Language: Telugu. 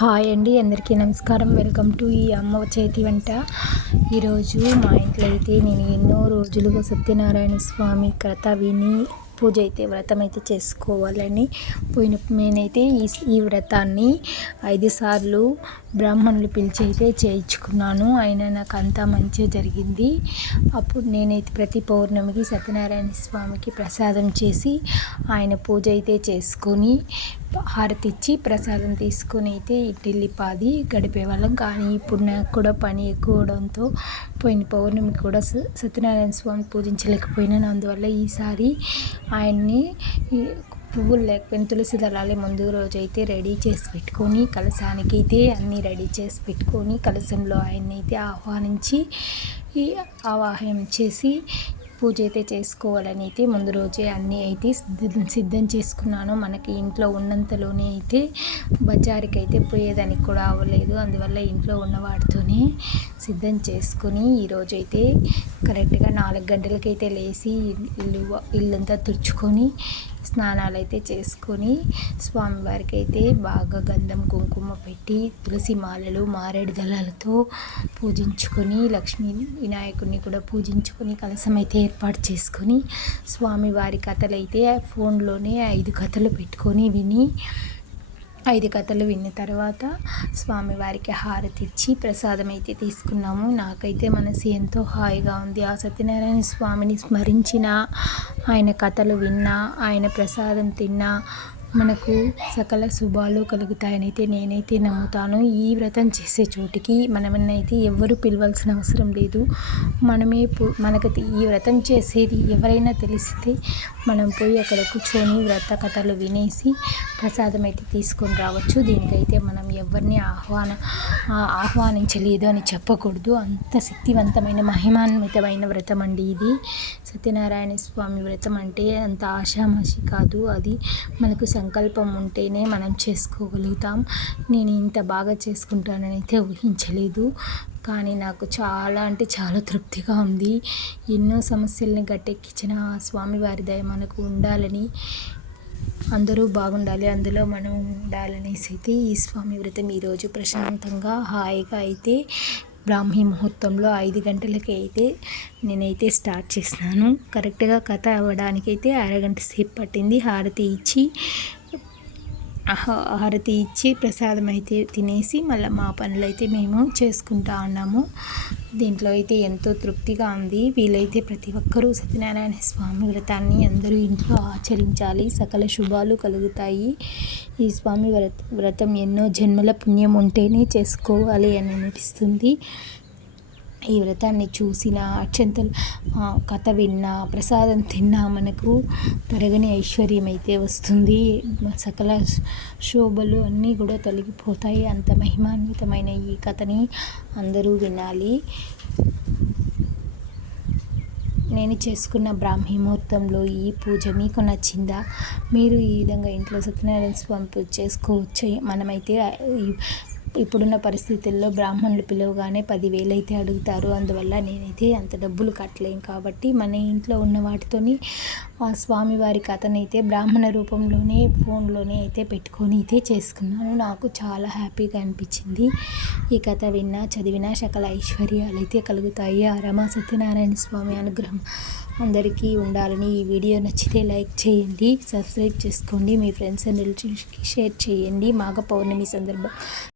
హాయ్ అండి, అందరికీ నమస్కారం. వెల్కమ్ టు ఈ అమ్మ చేతి వంట. ఈరోజు మా ఇంట్లో అయితే నేను ఎన్నో రోజులుగా సత్యనారాయణ స్వామి కథ విని పూజ అయితే వ్రతం అయితే చేసుకోవాలని నేనైతే ఈ వ్రతాన్ని 5 సార్లు బ్రాహ్మణులు పిలిచి అయితే చేయించుకున్నాను. అయినా నాకు అంతా మంచిగా జరిగింది. అప్పుడు నేనైతే ప్రతి పౌర్ణమికి సత్యనారాయణ స్వామికి ప్రసాదం చేసి ఆయన పూజ అయితే చేసుకొని హారతి ఇచ్చి ప్రసాదం తీసుకొని అయితే ఇట్టిల్లిపాది గడిపేవాళ్ళం. కానీ ఇప్పుడు నాకు కూడా పని ఎక్కువ అవడంతో పోయిన పౌర్ణమికి కూడా సత్యనారాయణ స్వామి పూజించలేకపోయినాను. అందువల్ల ఈసారి ఆయన్ని పువ్వులు లేకపోయిన తులసి దళాలే ముందు రోజు అయితే రెడీ చేసి పెట్టుకొని కలశానికి అయితే అన్నీ రెడీ చేసి పెట్టుకొని కలశంలో ఆయన్ని అయితే ఆవాహనం చేసి పూజ అయితే చేసుకోవాలని అయితే ముందు రోజే అన్నీ అయితే సిద్ధం చేసుకున్నాను. మనకి ఇంట్లో ఉన్నంతలోనే అయితే బజారుకి అయితే పోయేదానికి కూడా అవ్వలేదు. అందువల్ల ఇంట్లో ఉన్న వాటితోనే సిద్ధం చేసుకొని ఈరోజు అయితే కరెక్ట్గా 4 గంటలకైతే లేచి ఇల్లంతా తుడుచుకొని స్నానాలు అయితే చేసుకొని స్వామివారికి అయితే బాగా గంధం కుంకుమ పెట్టి తులసి మాలలు మారేడు దళాలతో పూజించుకొని లక్ష్మీ వినాయకుడిని కూడా పూజించుకొని కలశం అయితే ఏర్పాటు చేసుకొని స్వామివారి కథలు అయితే ఫోన్లోనే 5 కథలు పెట్టుకొని 5 కథలు విన్న తర్వాత స్వామివారికి హారతి ఇచ్చి ప్రసాదం అయితే తీసుకున్నాము. నాకైతే మనసు ఎంతో హాయిగా ఉంది. ఆ సత్యనారాయణ స్వామిని స్మరించిన, ఆయన కథలు విన్నా, ఆయన ప్రసాదం తిన్నా మనకు సకల శుభాలు కలుగుతాయని అయితే నేనైతే నమ్ముతాను. ఈ వ్రతం చేసే చోటికి మనమైతే ఎవరు పిలవాల్సిన అవసరం లేదు. మనకు ఈ వ్రతం చేసేది ఎవరైనా తెలిస్తే మనం పోయి అక్కడ కూర్చొని వ్రత కథలు వినేసి ప్రసాదం అయితే తీసుకొని రావచ్చు. దీనికైతే మనం ఎవరిని ఆహ్వానించలేదు అని చెప్పకూడదు. అంత శక్తివంతమైన మహిమాన్వితమైన వ్రతం అండి ఇది. సత్యనారాయణ స్వామి వ్రతం అంటే అంత ఆషామాషి కాదు. అది మనకు సంకల్పం ఉంటేనే మనం చేసుకోగలుగుతాం. నేను ఇంత బాగా చేసుకుంటానని అయితే ఊహించలేదు. కానీ నాకు చాలా అంటే చాలా తృప్తిగా ఉంది. ఎన్నో సమస్యల్ని గట్టెక్కించిన ఆ స్వామివారి దయ మనకు ఉండాలని, అందరూ బాగుండాలి, అందులో మనం ఉండాలనేసి అయితే ఈ స్వామి వ్రతం ఈరోజు ప్రశాంతంగా హాయిగా అయితే బ్రాహ్మీ ముహూర్తంలో 5 గంటలకి అయితే నేనైతే స్టార్ట్ చేసినాను. కరెక్ట్గా కథ అవ్వడానికైతే అరగంట సేపు పట్టింది. హారతి ఇచ్చి ప్రసాదం అయితే తినేసి మళ్ళీ మా పనులు అయితే మేము చేసుకుంటా ఉన్నాము. దీంట్లో అయితే ఎంతో తృప్తిగా ఉంది. వీలైతే ప్రతి ఒక్కరూ సత్యనారాయణ స్వామి వ్రతాన్ని అందరూ ఇంట్లో ఆచరించాలి. సకల శుభాలు కలుగుతాయి. ఈ స్వామి వ్రతం ఎన్నో జన్మల పుణ్యం ఉంటేనే చేసుకోవాలి అని అనిపిస్తుంది. ఈ వ్రతాన్ని చూసిన, అక్షంతలు కథ విన్నా, ప్రసాదం తిన్నా మనకు తరగని ఐశ్వర్యం అయితే వస్తుంది. సకల శోభలు అన్నీ కూడా తొలగిపోతాయి. అంత మహిమాన్వితమైన ఈ కథని అందరూ వినాలి. నేను చేసుకున్న బ్రాహ్మీ ముహూర్తంలో ఈ పూజ మీకు నచ్చిందా? మీరు ఈ విధంగా ఇంట్లో సత్యనారాయణ స్వామి పూజ చేసుకోవచ్చు. మనమైతే ఇప్పుడున్న పరిస్థితుల్లో బ్రాహ్మణులు పిలవగానే 10,000 అయితే అడుగుతారు. అందువల్ల నేనైతే అంత డబ్బులు కట్టలేను. కాబట్టి మన ఇంట్లో ఉన్న వాటితోని ఆ స్వామివారి కథనైతే బ్రాహ్మణ రూపంలోనే ఫోన్లోనే అయితే పెట్టుకొని అయితే చేసుకున్నాను. నాకు చాలా హ్యాపీగా అనిపించింది. ఈ కథ విన్నా చదివినా సకల ఐశ్వర్యాలు అయితే కలుగుతాయి. ఆ రమా సత్యనారాయణ స్వామి అనుగ్రహం అందరికీ ఉండాలని. ఈ వీడియో నచ్చితే లైక్ చేయండి, సబ్స్క్రైబ్ చేసుకోండి, మీ ఫ్రెండ్స్ అండ్ రిలేటివ్స్కి షేర్ చేయండి. మాఘ పౌర్ణమి సందర్భం